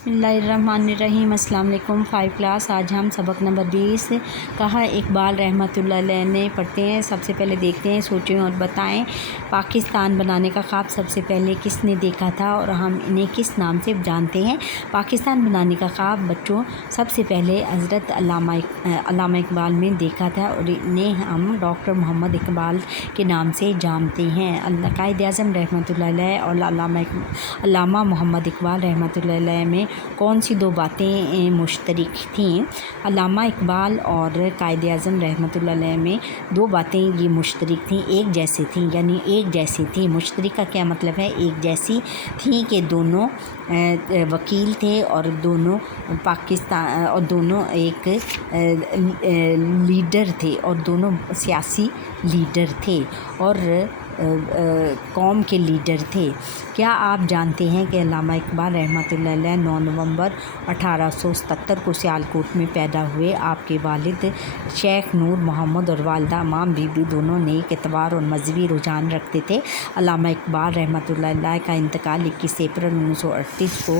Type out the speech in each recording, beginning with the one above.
बिस्मिल्लाहिर्रहमानिर्रहीम। अस्सलाम वालेकुम। 5 क्लास। आज हम सबक नंबर 20 कहा इकबाल रहमतुल्लाह अलैह ने पढ़ते हैं। सबसे पहले देखते हैं, सोचें और बताएं पाकिस्तान बनाने का ख्वाब सबसे पहले किसने देखा था और हम इन्हें किस नाम से जानते हैं। पाकिस्तान बनाने का ख्वाब बच्चों सबसे पहले हज़रत अल्लामा इकबाल ने देखा था और इन्हें हम डॉक्टर मोहम्मद इकबाल के नाम से जानते हैं। कायद-ए-आज़म रहमतुल्लाह अलैह और अल्लामा मोहम्मद इकबाल रहमतुल्लाह अलैह में कौन सी दो बातें मुश्तरक थीं। अल्लामा इकबाल और कायद-ए-आज़म रहमतुल्लाह अलैह में दो बातें ये मुश्तरक थीं, एक जैसी थीं, यानी एक जैसी थी। मुश्तरक का क्या मतलब है? एक जैसी थी कि दोनों वकील थे और दोनों पाकिस्तान और दोनों एक लीडर थे और दोनों सियासी लीडर थे और कौम के लीडर थे। क्या आप जानते हैं कि अल्लामा इकबाल रहमतुल्लाह अलैह 9 नवंबर 1877 को सियालकोट में पैदा हुए। आपके वालिद शेख नूर मोहम्मद और वालिदा इमाम बीबी दोनों नेक एतबार और मजहबी रुझान रखते थे। अल्लामा इकबाल रहमतुल्लाह अलैह का इंतकाल 21 अप्रैल 1938 को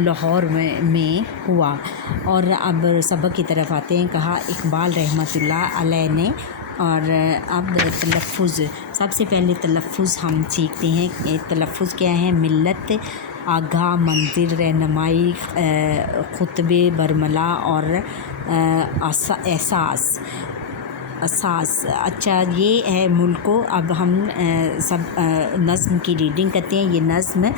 लाहौर में हुआ। और अब सबक की तरफ आते हैं। कहा इकबाल रहमतुल्लाह अलैह ने और अब तलफ़ुज़, सबसे पहले तलफ़ुज़ हम सीखते हैं। तलफ़ुज़ क्या है? मिल्लत, आगाह, मंज़िल, रहनुमाई, खुतबे बरमला और एहसास। अच्छा, ये है मुल्को। अब हम सब नज़्म की रीडिंग करते हैं। ये नज़्म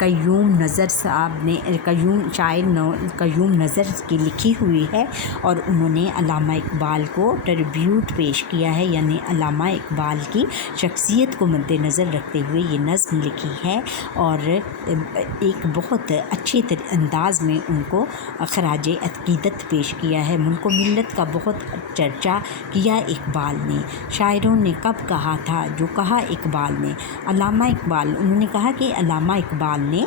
क़य्यूम नज़र साहब ने, क़य्यूम नज़र की लिखी हुई है और उन्होंने अल्लामा इकबाल को ट्रिब्यूट पेश किया है, यानी अल्लामा इकबाल की शख्सियत को मद्देनज़र रखते हुए ये नज़्म लिखी है और एक बहुत अच्छे अंदाज़ में उनको ख़राज अक़ीदत पेश किया है। मुल्को मिल्लत का बहुत चर्चा किया इकबाल ने। शायरों ने कब कहा था? जो कहा इकबाल ने, अल्लामा इकबाल, उन्होंने कहा कि अल्लामा इकबाल ने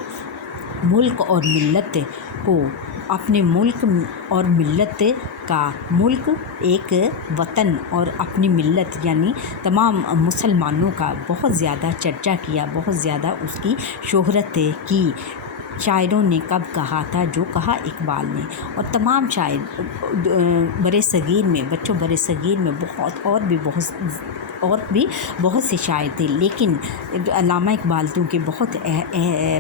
मुल्क और मिल्लत को, अपने मुल्क और मिल्लत का, मुल्क एक वतन और अपनी मिल्लत यानी तमाम मुसलमानों का बहुत ज़्यादा चर्चा किया, बहुत ज़्यादा उसकी शोहरत की। शायरों ने कब कहा था? जो कहा इकबाल ने। और तमाम शायर बड़े सगीर में, बच्चों बड़े सगीर में बहुत और भी बहुत से शायर थे, लेकिन अल्लामा इकबाल के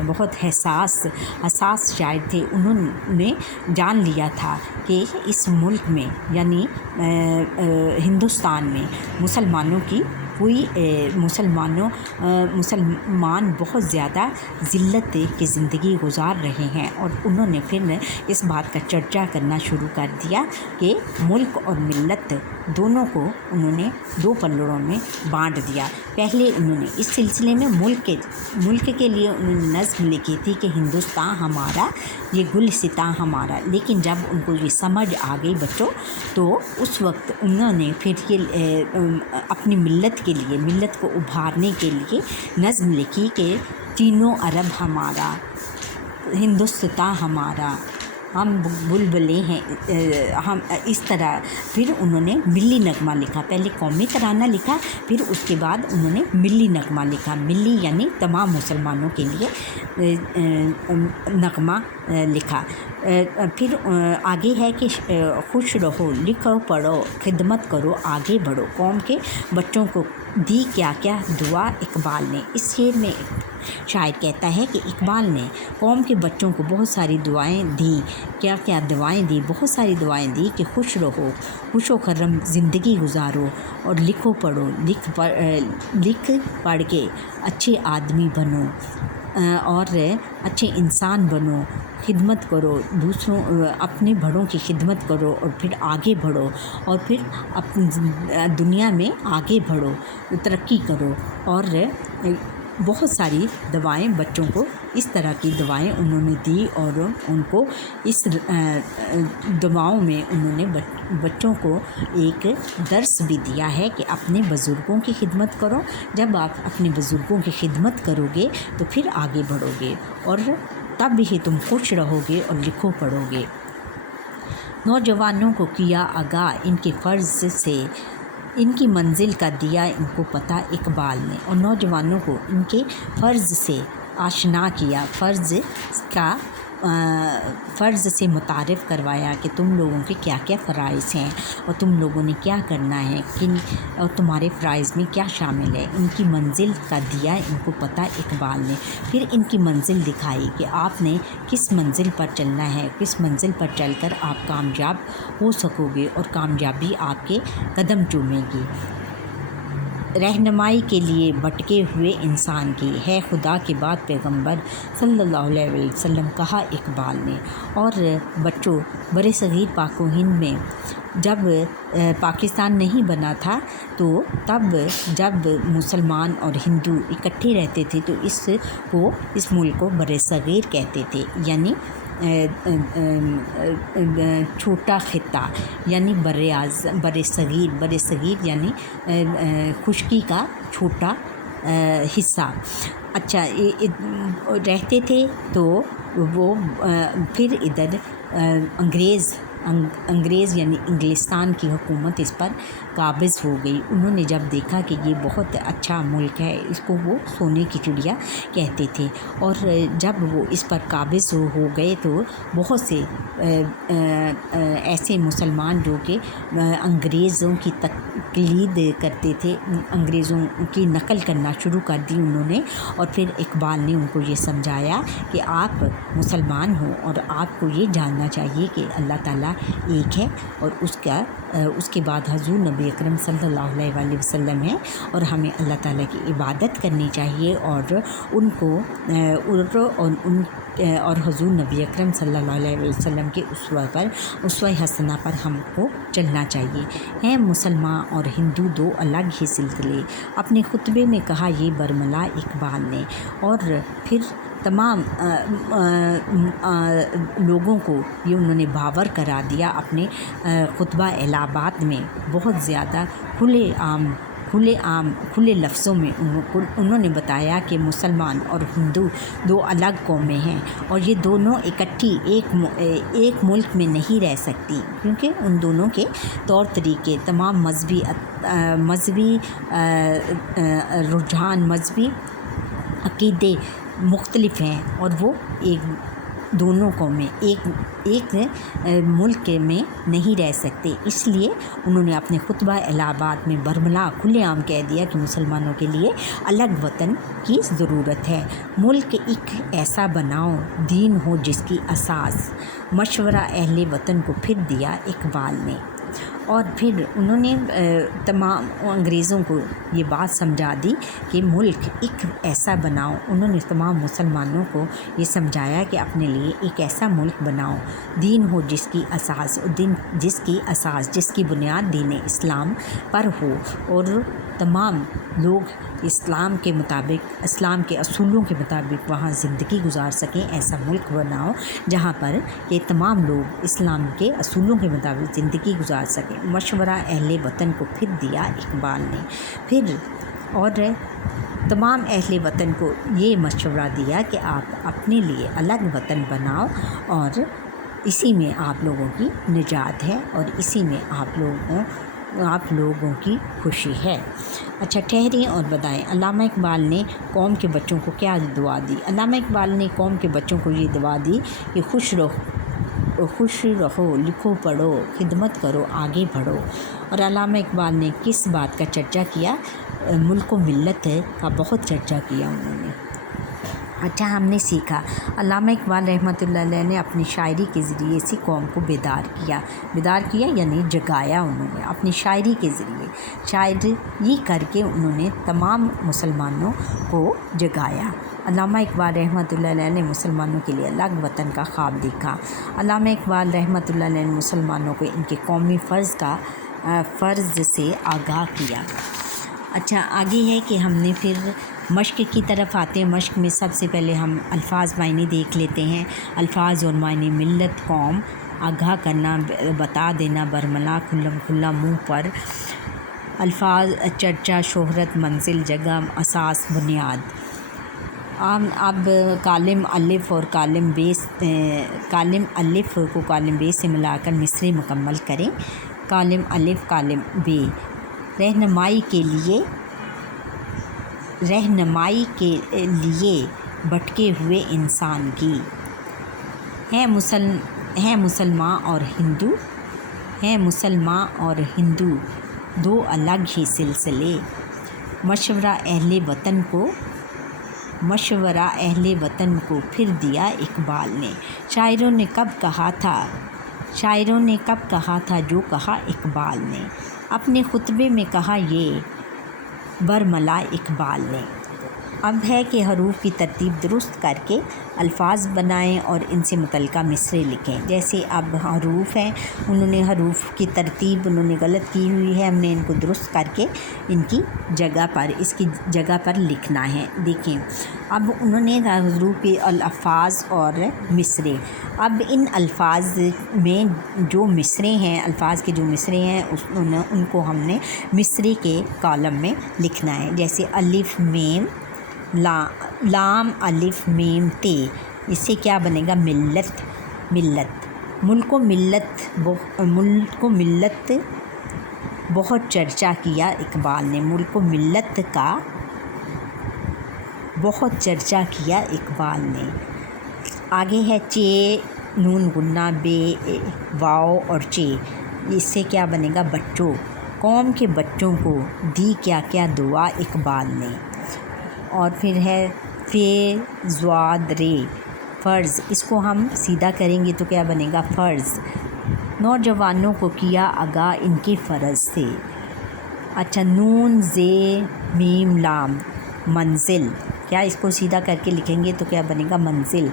बहुत हसास शायर थे। उन्होंने जान लिया था कि इस मुल्क में यानी हिंदुस्तान में मुसलमानों की मुसलमान बहुत ज़्यादा ज़िल्लत की ज़िंदगी गुजार रहे हैं और उन्होंने फिर इस बात का चर्चा करना शुरू कर दिया कि मुल्क और मिल्लत दोनों को उन्होंने दो पल्लों में बांट दिया। पहले उन्होंने इस सिलसिले में मुल्क के लिए उन्होंने नज़्म लिखी थी कि हिंदुस्तान हमारा, ये गुलिस्तान हमारा। लेकिन जब उनको ये समझ आ गई बच्चों, तो उस वक्त उन्होंने फिर ये अपनी मिल्लत के लिए, मिल्लत को उभारने के लिए नज़्म लिखी कि तीनों अरब हमारा, हिंदुस्तान हमारा, हम बुलबुले हैं, हम इस तरह। फिर उन्होंने मिली नगमा लिखा। पहले कौमी तराना लिखा, फिर उसके बाद उन्होंने मिली नगमा लिखा। मिली यानी तमाम मुसलमानों के लिए नगमा लिखा। फिर आगे है कि खुश रहो, लिखो पढ़ो, खिदमत करो, आगे बढ़ो, कौम के बच्चों को दी क्या क्या दुआ इकबाल ने। इस शेर में शायर कहता है कि इकबाल ने कौम के बच्चों को बहुत सारी दुआएं दी। क्या क्या दुआएं दी? बहुत सारी दुआएं दी कि खुश रहो, खुशो खर्रम ज़िंदगी गुजारो और लिखो पढ़ो, लिख पढ़ के अच्छे आदमी बनो और अच्छे इंसान बनो, खिदमत करो, दूसरों अपने बड़ों की खिदमत करो और फिर आगे बढ़ो और फिर अपनी दुनिया में आगे बढ़ो, तरक्की करो। और बहुत सारी दवाएं बच्चों को, इस तरह की दवाएं उन्होंने दी और उनको इस दवाओं में उन्होंने बच्चों को एक दर्स भी दिया है कि अपने बुज़ुर्गों की खिदमत करो। जब आप अपने बुज़ुर्गों की खिदमत करोगे तो फिर आगे बढ़ोगे और तब भी तुम खुश रहोगे और लिखो पढ़ोगे। नौजवानों को किया आगाह इनके फ़र्ज़ से, इनकी मंजिल का दिया इनको पता इकबाल ने। और नौजवानों को इनके फ़र्ज़ से आशना किया, फ़र्ज़ का फ़र्ज़ سے मुतारिफ़ करवाया कि तुम लोगों के क्या क्या फ़राइज़ हैं और तुम लोगों ने क्या करना है, किन और तुम्हारे फ़राइज़ में क्या शामिल है। इनकी मंजिल का दिया इनको पता इकबाल ने। फिर इनकी मंजिल दिखाई कि आपने किस मंजिल पर चलना है, किस मंजिल पर चलकर आप कामयाब हो सकोगे और कामयाबी आपके कदम चूमेगी। रहनुमाई के लिए भटके हुए इंसान की है खुदा के बाद पैगंबर सल्लल्लाहु अलैहि वसल्लम, कहा इकबाल ने। और बच्चों, बड़े सग़ीर पाक व हिंद में जब पाकिस्तान नहीं बना था तो तब जब मुसलमान और हिंदू इकट्ठे रहते थे तो इस मुल्क को बड़े सग़ीर कहते थे, यानी छोटा ख़ित्ता, यानी बड़े सग़ीर यानी खुशकी का छोटा हिस्सा। अच्छा, रहते थे तो वो फिर इधर अंग्रेज़ यानी इंग्लिस्तान की हुकूमत इस पर काबिज़ हो गई। उन्होंने जब देखा कि ये बहुत अच्छा मुल्क है, इसको वो सोने की चिड़िया कहते थे, और जब वो इस पर काबिज़ हो गए तो बहुत से ऐसे मुसलमान जो कि अंग्रेज़ों की तक़लीद करते थे, अंग्रेज़ों की नकल करना शुरू कर दी उन्होंने। और फिर इकबाल ने उनको ये समझाया कि आप मुसलमान हो और आपको ये जानना चाहिए कि अल्लाह ताला एक है और उसके बाद हज़ूर नबी अकरम सल्लल्लाहु अलैहि वसल्लम है, और हमें अल्लाह ताला की इबादत करनी चाहिए और उनको और हज़ूर नबी अकरम सल्लल्लाहु अलैहि वसल्लम के उसवा हसना पर हमको चलना चाहिए। हैं मुसलमान और हिंदू दो अलग ही सिलसिले, अपने खुतबे में कहा ये बरमला इकबाल ने। और फिर तमाम लोगों को ये उन्होंने बावर करा दिया अपने खुतबा इलाहाबाद में। बहुत ज़्यादा खुले लफ्ज़ों में उन्होंने बताया कि मुसलमान और हिंदू दो अलग कौमें हैं और ये दोनों इकट्ठी एक मुल्क में नहीं रह सकती, क्योंकि उन दोनों के तौर तरीके, तमाम मज़हबी रुझान, मज़हबी अक़ीदे मुख्तलिफ़ हैं और वो दोनों कौमें एक मुल्क में नहीं रह सकते। इसलिए उन्होंने अपने खुतबा इलाहाबाद में बरमला खुलेआम कह दिया कि मुसलमानों के लिए अलग वतन की ज़रूरत है। मुल्क एक ऐसा बनाओ, दीन हो जिसकी असास, मशवरा अहले वतन को फिर दिया इकबाल ने। और फिर उन्होंने तमाम अंग्रेज़ों को ये बात समझा दी कि मुल्क एक ऐसा बनाओ। उन्होंने तमाम मुसलमानों को ये समझाया कि अपने लिए एक ऐसा मुल्क बनाओ, दीन हो जिसकी असास, जिसकी बुनियाद दीन इस्लाम पर हो और तमाम लोग इस्लाम के मुताबिक, इस्लाम के असूलों के मुताबिक वहाँ ज़िंदगी गुजार सकें। ऐसा मुल्क बनाओ जहाँ पर ये तमाम लोग इस्लाम के असूलों के मुताबिक ज़िंदगी गुजार सकें। मशवरा अहले वतन को फिर दिया इकबाल ने। फिर और तमाम अहले वतन को ये मशवरा दिया कि आप अपने लिए अलग वतन बनाओ और इसी में आप लोगों की निजात है और इसी में आप लोगों की खुशी है। अच्छा, ठहरिए और बताएं, अल्लामा इकबाल ने कौम के बच्चों को क्या दुआ दी? अल्लामा इकबाल ने कौम के बच्चों को ये दुआ दी कि खुश रहो, लिखो पढ़ो, खिदमत करो, आगे बढ़ो। और अल्लामा इकबाल ने किस बात का चर्चा किया? मुल्क व मिल्लत का बहुत चर्चा किया उन्होंने। अच्छा, हमने सीखा अल्लामा इकबाल रहमतुल्लाह अलैह ने अपनी शायरी के ज़रिए से कौम को बेदार किया यानी जगाया। उन्होंने अपनी शायरी के ज़रिए शायरी करके उन्होंने तमाम मुसलमानों को जगाया। अल्लामा इकबाल रहमतुल्लाह अलैह ने मुसलमानों के लिए अलग वतन का ख्वाब देखा। अल्लामा इकबाल रहमतुल्लाह अलैह ने मुसलमानों को इनके कौमी फ़र्ज़ से आगाह किया। अच्छा, आगे है कि हमने फिर मश्क की तरफ आते हैं। मश्क में सबसे पहले हम अल्फाज मायने देख लेते हैं। अल्फाज और मायने: मिल्लत, कौम, आगाह करना, बता देना, बरमला, खुल्ला मुँह पर। अल्फाज: चर्चा, शोहरत, मंजिल, जगह, असास, बुनियाद। अब कालिम अलिफ और कालिम अलिफ को कालिम बे से मिलाकर मिसरे मुकम्मल करें। कालिम अलिफ, कालिम बे। रहनुमाई के लिए भटके हुए इंसान की। हैं मुसलमान और हिंदू दो अलग ही सिलसिले। मशवरा अहले वतन को फिर दिया इकबाल ने। शायरों ने कब कहा था जो कहा इकबाल ने। अपने खुतबे में कहा ये बरमला इकबाल ने। अब है कि हरूफ की तरतीब दुरुस्त करके अल्फाज बनाएं और इनसे मुतल्लिका मिसरे लिखें। जैसे अब हरूफ हैं, उन्होंने हरूफ की तरतीब गलत की हुई है, हमने इनको दुरुस्त करके इसकी जगह पर लिखना है। देखें, अब उन्होंने हरूफ के अल्फाज और मिसरे, अब इन अल्फाज में जो मिसरे हैं, अल्फाज के जो मिसरे हैं उनको हमने मिसरे के कॉलम में लिखना है। जैसे अलिफ मिम लाम अलिफ मीम ते, इससे क्या बनेगा? मिल्लत। मुल्क मिल्लत बहुत चर्चा किया इकबाल ने। मुल्क मिल्लत का बहुत चर्चा किया इकबाल ने। आगे है चे नून गुन्ना बे वाओ और चे, इससे क्या बनेगा? बच्चों। कौम के बच्चों को दी क्या क्या दुआ इकबाल ने। और फिर है फे ज़्वाद रे फ़र्ज़, इसको हम सीधा करेंगे तो क्या बनेगा? फ़र्ज़। नौजवानों को किया आगाह इनके फ़र्ज़ से। अच्छा, नून ज़े मीम लाम मंजिल, क्या इसको सीधा करके लिखेंगे तो क्या बनेगा? मंजिल।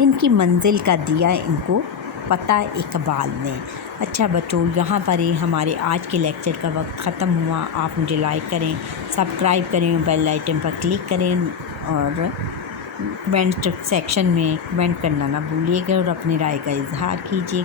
इनकी मंजिल का दिया इनको पता इकबाल ने। अच्छा बच्चों, यहाँ पर ही हमारे आज के लेक्चर का वक्त ख़त्म हुआ। आप मुझे लाइक करें, सब्सक्राइब करें, बेल आइकन पर क्लिक करें और कमेंट सेक्शन में कमेंट करना ना भूलिएगा और अपनी राय का इजहार कीजिए।